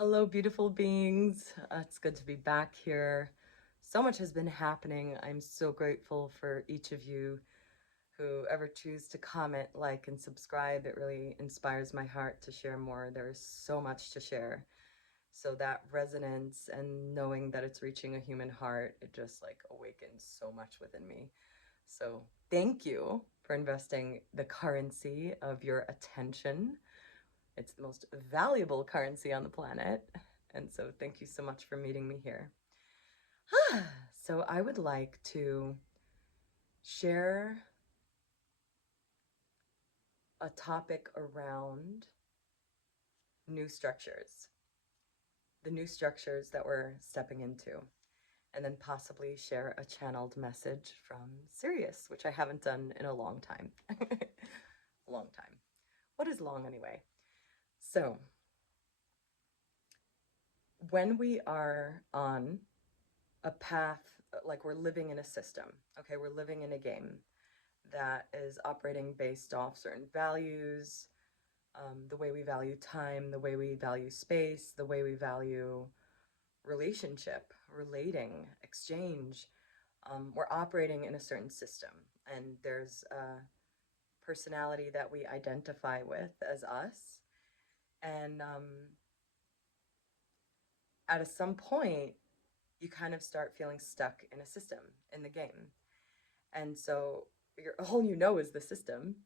Hello, beautiful beings. It's good to be back here. So much has been happening. I'm so grateful for each of you who ever choose to comment, like, and subscribe. It really inspires my heart to share more. There is so much to share. So that resonance and knowing that it's reaching a human heart, it just like awakens so much within me. So thank you for investing the currency of your attention. It's the most valuable currency on the planet. And so thank you so much for meeting me here. So I would like to share a topic around new structures, the new structures that we're stepping into, and then possibly share a channeled message from Sirius, which I haven't done in a long time. Long time. What is long anyway? So when we are on a path, like we're living in a system, okay, we're living in a game that is operating based off certain values, the way we value time, the way we value space, the way we value relationship, relating, exchange. We're operating in a certain system, and there's a personality that we identify with as us. And at some point, you kind of start feeling stuck in a system in the game. And so all you know is the system.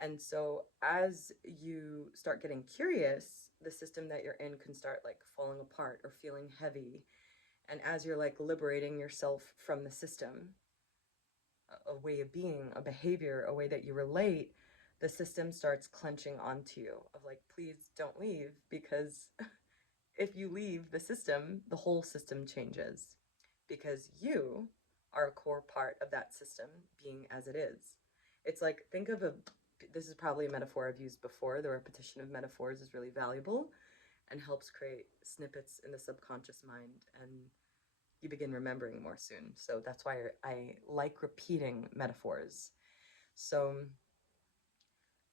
And so as you start getting curious, the system that you're in can start like falling apart or feeling heavy. And as you're like liberating yourself from the system, a way of being, a behavior, a way that you relate, the system starts clenching onto you of like, please don't leave, because if you leave the system, the whole system changes, because you are a core part of that system being as it is. It's like, think of this is probably a metaphor I've used before. The repetition of metaphors is really valuable and helps create snippets in the subconscious mind, and you begin remembering more soon. So that's why I like repeating metaphors. So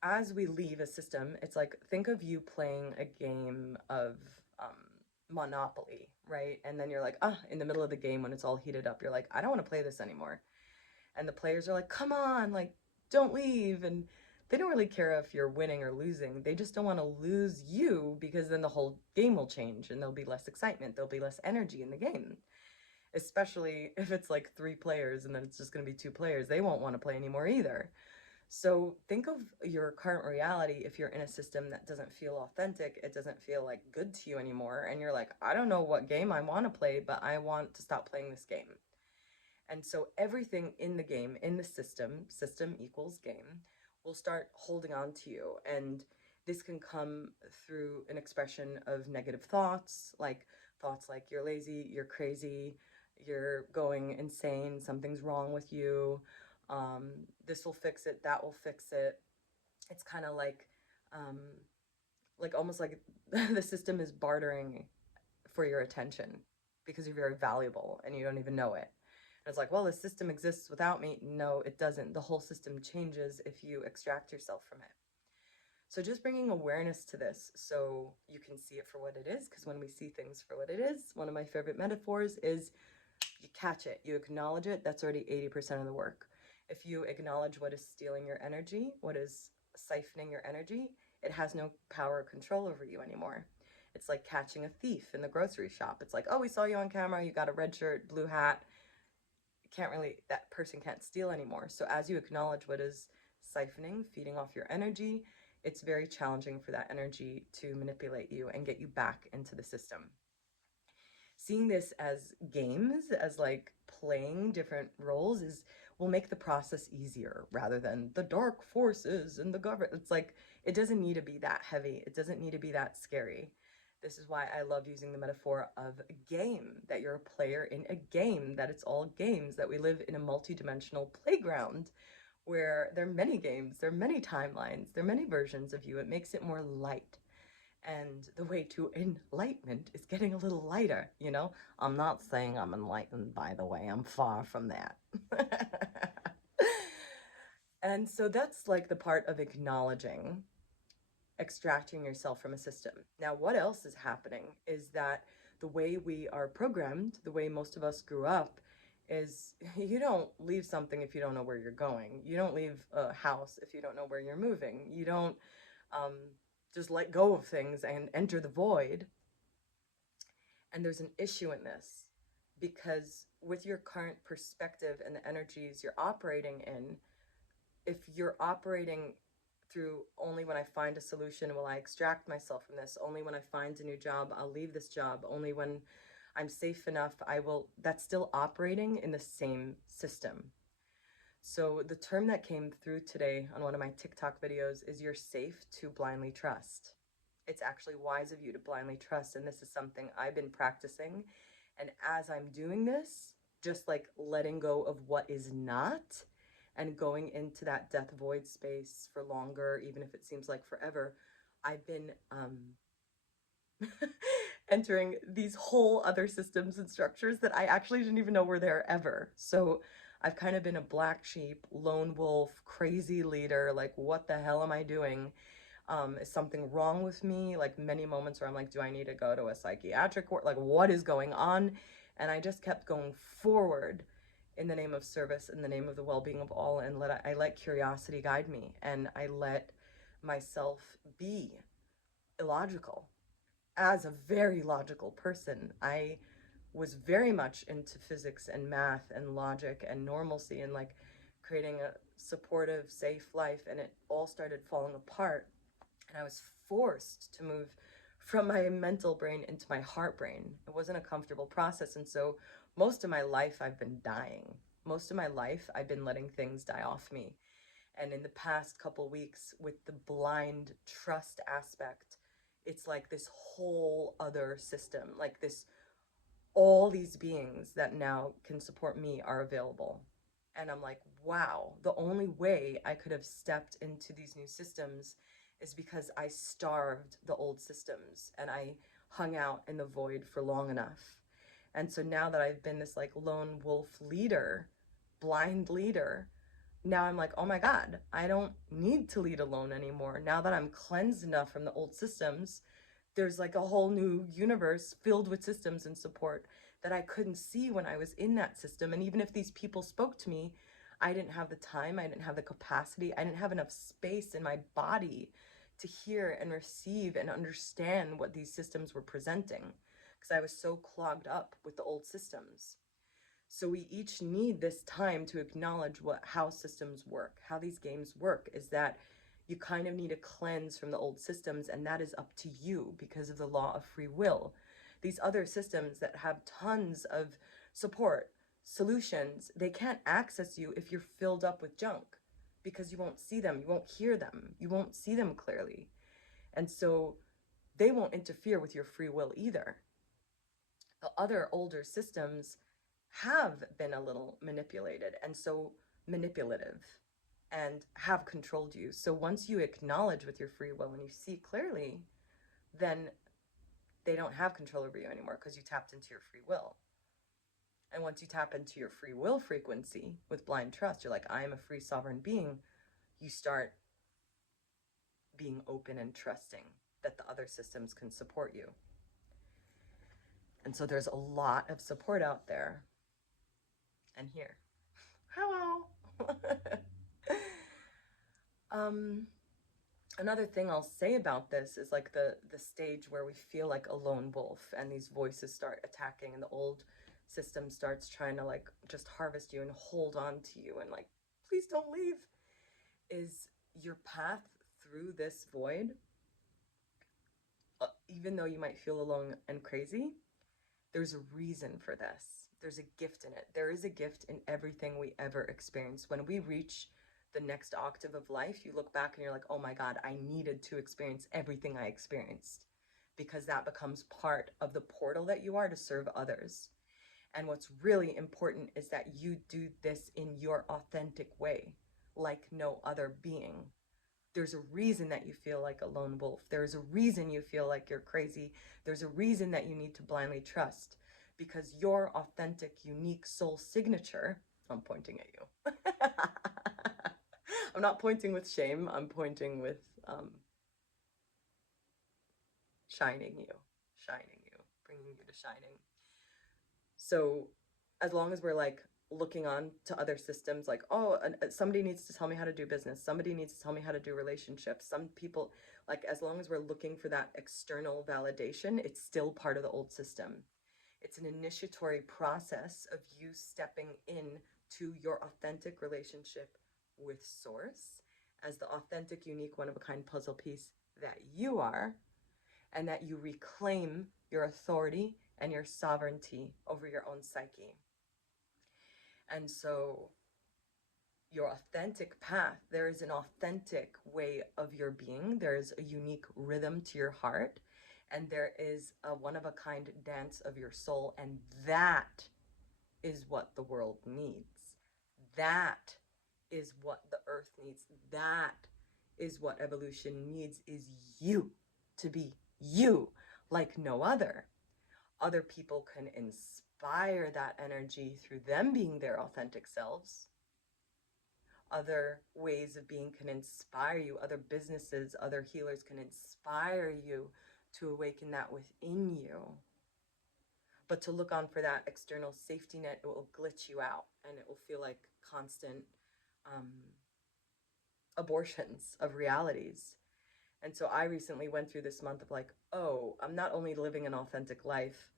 as we leave a system, it's like, think of you playing a game of Monopoly, right? And then you're like, in the middle of the game when it's all heated up, you're like, I don't want to play this anymore. And the players are like, come on, like, don't leave. And they don't really care if you're winning or losing. They just don't want to lose you, because then the whole game will change and there'll be less excitement. There'll be less energy in the game, especially if it's like 3 players and then it's just going to be 2 players. They won't want to play anymore either. So think of your current reality. If you're in a system that doesn't feel authentic, it doesn't feel like good to you anymore, and you're like, I don't know what game I want to play, but I want to stop playing this game. And so everything in the game, in the system equals game, will start holding on to you. And this can come through an expression of negative thoughts like you're lazy, you're crazy, you're going insane, something's wrong with you, this will fix it, that will fix it. It's kind of um, like almost like the system is bartering for your attention, because you're very valuable and you don't even know it. And it's like, well, the system exists without me. No, it doesn't. The whole system changes if you extract yourself from it. So just bringing awareness to this so you can see it for what it is, because when we see things for what it is, one of my favorite metaphors is you catch it, you acknowledge it, that's already 80% of the work. If you acknowledge what is stealing your energy, what is siphoning your energy, it has no power or control over you anymore. It's like catching a thief in the grocery shop. It's like, oh, we saw you on camera, you got a red shirt, blue hat. That person can't steal anymore. So as you acknowledge what is siphoning, feeding off your energy, it's very challenging for that energy to manipulate you and get you back into the system. Seeing this as games, as like playing different roles, will make the process easier, rather than the dark forces and the government. It's like, it doesn't need to be that heavy. It doesn't need to be that scary. This is why I love using the metaphor of a game, that you're a player in a game, that it's all games, that we live in a multi-dimensional playground where there are many games, there are many timelines, there are many versions of you. It makes it more light. And the way to enlightenment is getting a little lighter, you know? I'm not saying I'm enlightened, by the way. I'm far from that. And so that's like the part of acknowledging extracting yourself from a system. Now, what else is happening is that the way we are programmed, the way most of us grew up, is you don't leave something if you don't know where you're going. You don't leave a house if you don't know where you're moving. You don't um, just let go of things and enter the void. And there's an issue in this because with your current perspective and the energies you're operating in, if you're operating through only when I find a solution will I extract myself from this, only when I find a new job, I'll leave this job, only when I'm safe enough, I will, that's still operating in the same system. So the term that came through today on one of my TikTok videos is you're safe to blindly trust. It's actually wise of you to blindly trust. And this is something I've been practicing. And as I'm doing this, just like letting go of what is not and going into that death void space for longer, even if it seems like forever, I've been entering these whole other systems and structures that I actually didn't even know were there ever. So I've kind of been a black sheep, lone wolf, crazy leader. Like, what the hell am I doing? Is something wrong with me? Like many moments where I'm like, do I need to go to a psychiatric ward? Like, what is going on? And I just kept going forward in the name of service, in the name of the well-being of all, and I let curiosity guide me, and I let myself be illogical. As a very logical person, I was very much into physics and math and logic and normalcy and like creating a supportive, safe life, and it all started falling apart. And I was forced to move from my mental brain into my heart brain. It wasn't a comfortable process. And so most of my life, I've been dying. Most of my life, I've been letting things die off me. And in the past couple weeks, with the blind trust aspect, it's like this whole other system, like this, all these beings that now can support me are available. And I'm like, wow, the only way I could have stepped into these new systems is because I starved the old systems and I hung out in the void for long enough. And so now that I've been this like lone wolf leader, blind leader, now I'm like, oh my God, I don't need to lead alone anymore. Now that I'm cleansed enough from the old systems, there's like a whole new universe filled with systems and support that I couldn't see when I was in that system. And even if these people spoke to me, I didn't have the time, I didn't have the capacity, I didn't have enough space in my body to hear and receive and understand what these systems were presenting because I was so clogged up with the old systems. So we each need this time to acknowledge how systems work, how these games work, is that you kind of need a cleanse from the old systems, and that is up to you because of the law of free will. These other systems that have tons of support, solutions, they can't access you if you're filled up with junk because you won't see them, you won't hear them, you won't see them clearly. And so they won't interfere with your free will either. The other older systems have been a little manipulated and so manipulative and have controlled you. So once you acknowledge with your free will and you see clearly, then they don't have control over you anymore because you tapped into your free will. And once you tap into your free will frequency with blind trust, you're like, I am a free sovereign being. You start being open and trusting that the other systems can support you. And so there's a lot of support out there. And here, hello. Another thing I'll say about this is like the stage where we feel like a lone wolf and these voices start attacking and the old system starts trying to like just harvest you and hold on to you and like, please don't leave, is your path through this void. Even though you might feel alone and crazy, there's a reason for this. There's a gift in it. There is a gift in everything we ever experience. When we reach the next octave of life, you look back and you're like, oh my God, I needed to experience everything I experienced, because that becomes part of the portal that you are to serve others. And what's really important is that you do this in your authentic way, like no other being. There's a reason that you feel like a lone wolf. There's a reason you feel like you're crazy. There's a reason that you need to blindly trust, because your authentic, unique soul signature, I'm pointing at you. I'm not pointing with shame. I'm pointing with shining you, bringing you to shining. So as long as we're like looking on to other systems, like, oh, somebody needs to tell me how to do business, somebody needs to tell me how to do relationships, some people, like, as long as we're looking for that external validation, it's still part of the old system. It's an initiatory process of you stepping in to your authentic relationship with Source as the authentic, unique, one-of-a-kind puzzle piece that you are, and that you reclaim your authority and your sovereignty over your own psyche. And so your authentic path, there is an authentic way of your being, there is a unique rhythm to your heart, and there is a one-of-a-kind dance of your soul, and that is what the world needs. That is what the earth needs. That is what evolution needs, is you to be you like no other. Other people can inspire that energy through them being their authentic selves. Other ways of being can inspire you. Other businesses, other healers can inspire you to awaken that within you. But to look on for that external safety net, it will glitch you out, and it will feel like constant abortions of realities. And so I recently went through this month of like, oh, I'm not only living an authentic life,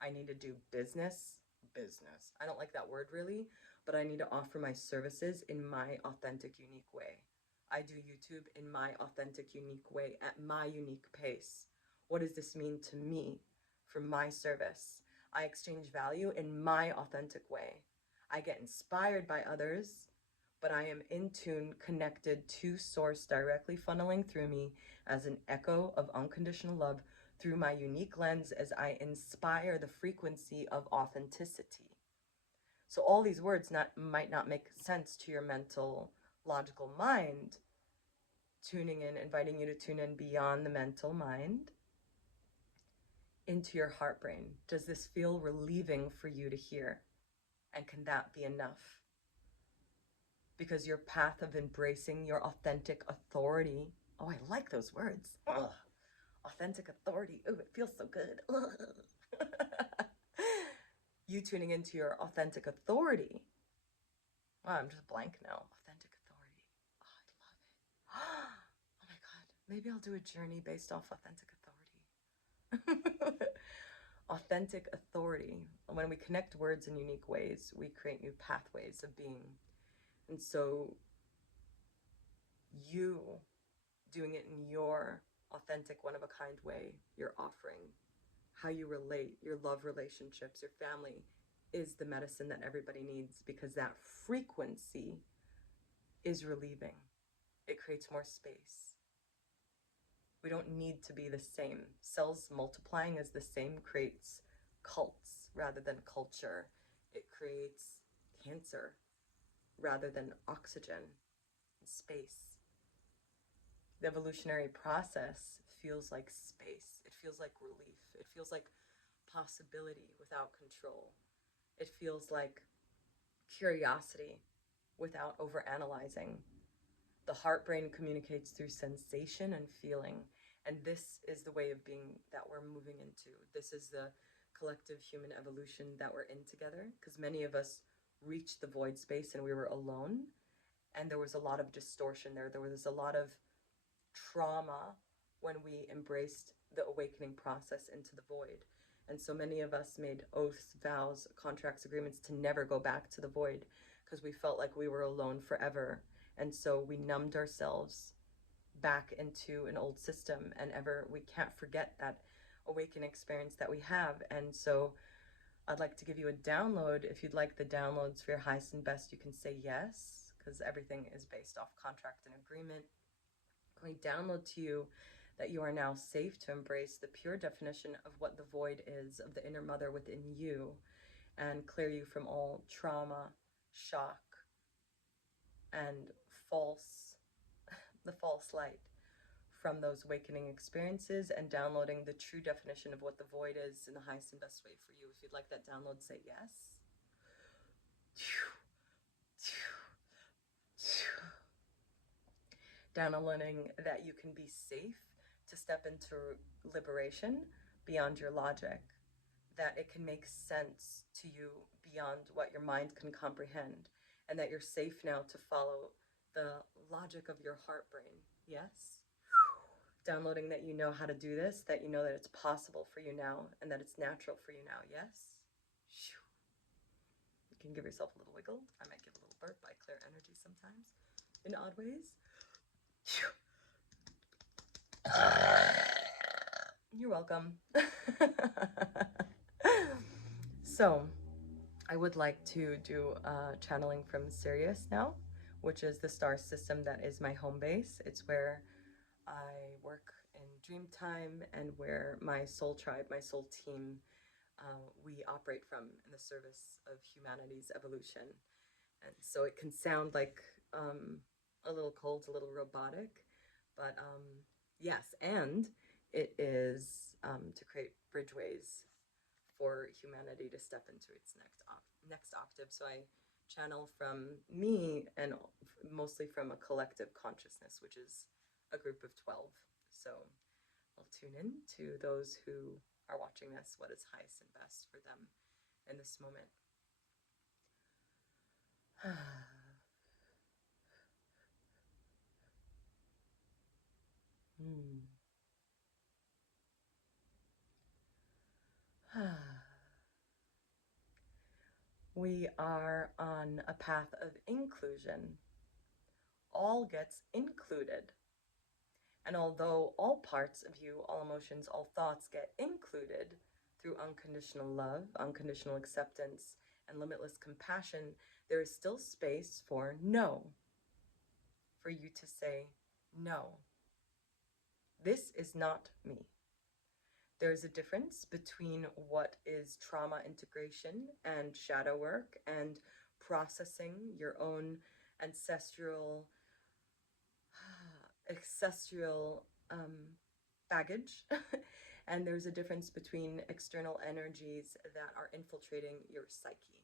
I need to do business. I don't like that word really, but I need to offer my services in my authentic, unique way. I do YouTube in my authentic, unique way at my unique pace. What does this mean to me for my service? I exchange value in my authentic way. I get inspired by others, but I am in tune, connected to Source, directly funneling through me as an echo of unconditional love through my unique lens as I inspire the frequency of authenticity. So all these words might not make sense to your mental, logical mind. Tuning in, inviting you to tune in beyond the mental mind into your heart brain. Does this feel relieving for you to hear? And can that be enough? Because your path of embracing your authentic authority, oh, I like those words. Ugh. Authentic authority. Oh, it feels so good. You tuning into your authentic authority. Wow, I'm just blank now. Authentic authority. Oh, I love it. Oh my God. Maybe I'll do a journey based off authentic authority. Authentic authority. When we connect words in unique ways, we create new pathways of being. And so you doing it in your authentic, one-of-a-kind way, your offering, how you relate, your love relationships, your family, is the medicine that everybody needs, because that frequency is relieving. It creates more space. We don't need to be the same. Cells multiplying as the same creates cults rather than culture. It creates cancer rather than oxygen and space. The evolutionary process feels like space. It feels like relief. It feels like possibility without control. It feels like curiosity without overanalyzing. The heart brain communicates through sensation and feeling. And this is the way of being that we're moving into. This is the collective human evolution that we're in together, because many of us reached the void space and we were alone. And there was a lot of distortion there. There was a lot of trauma when we embraced the awakening process into the void. And so many of us made oaths, vows, contracts, agreements to never go back to the void, because we felt like we were alone forever. And so we numbed ourselves back into an old system, and we can't forget that awakening experience that we have. And so I'd like to give you a download. If you'd like the downloads for your highest and best, you can say yes, because everything is based off contract and agreement. We download to you that you are now safe to embrace the pure definition of what the void is, of the inner mother within you, and clear you from all trauma, shock, and the false light from those awakening experiences, and downloading the true definition of what the void is in the highest and best way for you. If you'd like that download, say yes. Downloading that you can be safe to step into liberation beyond your logic, that it can make sense to you beyond what your mind can comprehend, and that you're safe now to follow the logic of your heart brain. Yes? Downloading that you know how to do this, that you know that it's possible for you now, and that it's natural for you now. Yes? You can give yourself a little wiggle. I might give a little burp. I clear energy sometimes in odd ways. You're welcome. So, I would like to do channeling from Sirius now, which is the star system that is my home base. It's where I work in dream time and where my soul tribe, my soul team, we operate from in the service of humanity's evolution. And so it can sound like a little cold, a little robotic, but yes, and it is to create bridgeways for humanity to step into its next octave. So I channel from me and mostly from a collective consciousness, which is a group of 12. So I'll tune in to those who are watching this, what is highest and best for them in this moment. We are on a path of inclusion. All gets included. And although all parts of you, all emotions, all thoughts get included through unconditional love, unconditional acceptance, and limitless compassion, there is still space for no. For you to say, no, this is not me. There's a difference between what is trauma integration and shadow work and processing your own ancestral baggage. And there's a difference between external energies that are infiltrating your psyche.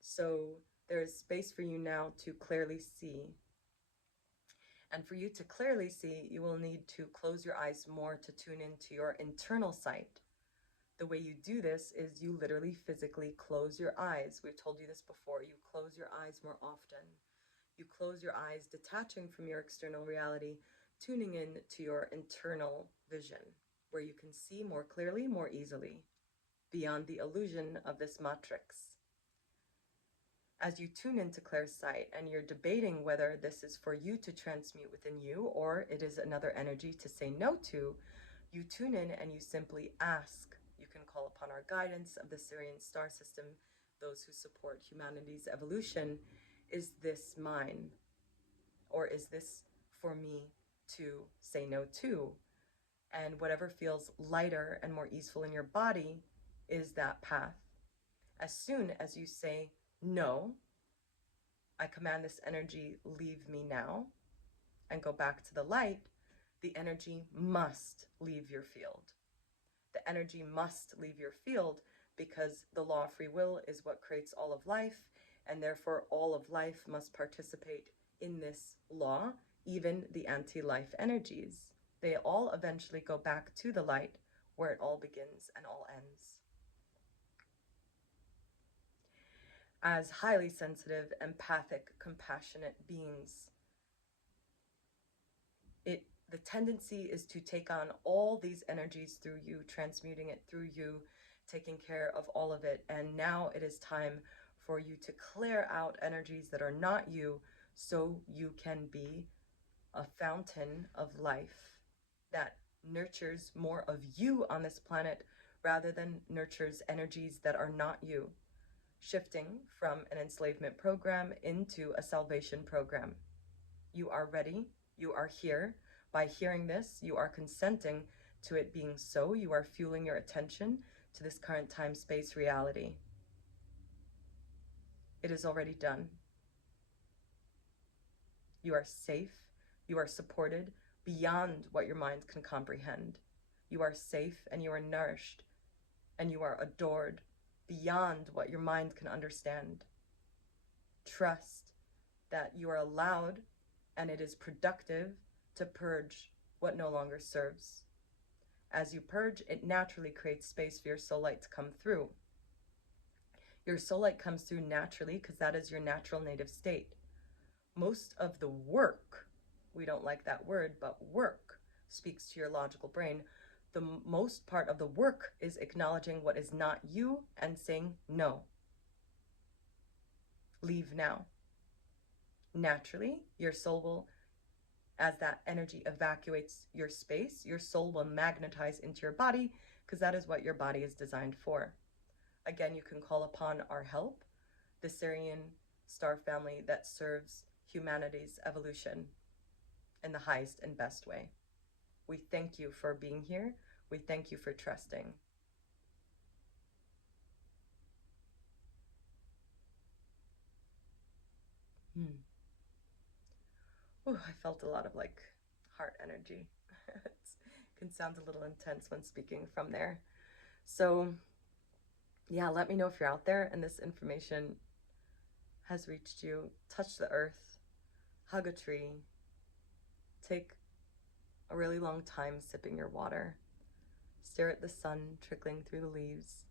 So there's space for you now to clearly see. And for you to clearly see, you will need to close your eyes more to tune into your internal sight. The way you do this is you literally physically close your eyes. We've told you this before. You close your eyes more often. You close your eyes, detaching from your external reality, tuning in to your internal vision, where you can see more clearly, more easily, beyond the illusion of this matrix. As you tune into clear sight and you're debating whether this is for you to transmute within you or it is another energy to say no to, you tune in and you simply ask. You can call upon our guidance of the Sirian star system, those who support humanity's evolution. Is this mine? Or is this for me to say no to? And whatever feels lighter and more easeful in your body is that path. As soon as you say no, I command this energy, leave me now, and go back to the light, the energy must leave your field. The energy must leave your field because the law of free will is what creates all of life, and therefore all of life must participate in this law, even the anti-life energies. They all eventually go back to the light where it all begins and all ends. As highly sensitive, empathic, compassionate beings, the tendency is to take on all these energies through you, transmuting it through you, taking care of all of it. And now it is time for you to clear out energies that are not you, so you can be a fountain of life that nurtures more of you on this planet rather than nurtures energies that are not you, shifting from an enslavement program into a salvation program. You are ready. You are here. By hearing this, you are consenting to it being so. You are fueling your attention to this current time-space reality. It is already done. You are safe. You are supported beyond what your mind can comprehend. You are safe and you are nourished and you are adored beyond what your mind can understand. Trust that you are allowed and it is productive to purge what no longer serves. As you purge, it naturally creates space for your soul light to come through. Your soul light comes through naturally because that is your natural native state. Most of the work, we don't like that word, but work speaks to your logical brain. The most part of the work is acknowledging what is not you and saying no. Leave now. Naturally, your soul will, as that energy evacuates your space, your soul will magnetize into your body because that is what your body is designed for. Again, you can call upon our help, the Sirian star family that serves humanity's evolution in the highest and best way. We thank you for being here. We thank you for trusting. Ooh, I felt a lot of like heart energy. It can sound a little intense when speaking from there. So yeah, let me know if you're out there and this information has reached you. Touch the earth, hug a tree, take a really long time sipping your water, stare at the sun trickling through the leaves,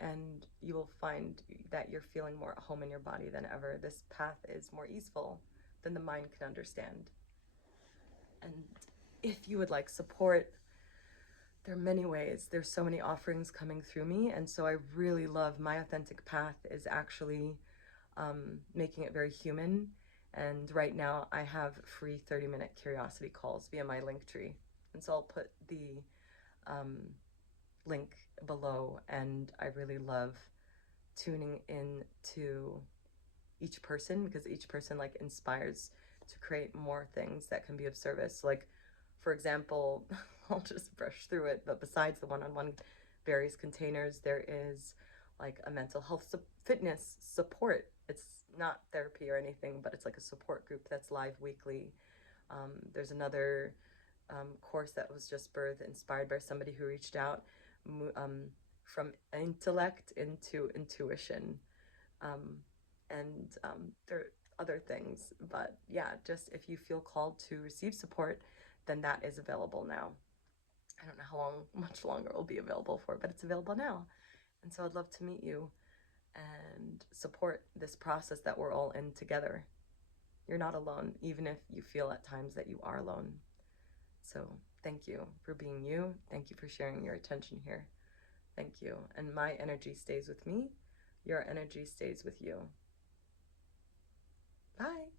and you will find that you're feeling more at home in your body than ever. This path is more easeful than the mind can understand. And if you would like support, there are many ways. There's so many offerings coming through me, and so I really love my authentic path is actually making it very human. And right now I have free 30-minute curiosity calls via my Linktree, and so I'll put the link below. And I really love tuning in to each person because each person like inspires to create more things that can be of service. Like, for example, I'll just brush through it, but besides the one-on-one various containers, there is like a mental health fitness support. It's not therapy or anything, but it's like a support group that's live weekly. There's another course that was just birthed, inspired by somebody who reached out, from intellect into intuition. And there are other things, but yeah, just if you feel called to receive support, then that is available now. I don't know much longer it will be available for, but it's available now. And so I'd love to meet you and support this process that we're all in together. You're not alone, even if you feel at times that you are alone. So thank you for being you. Thank you for sharing your attention here. Thank you. And my energy stays with me. Your energy stays with you. Bye.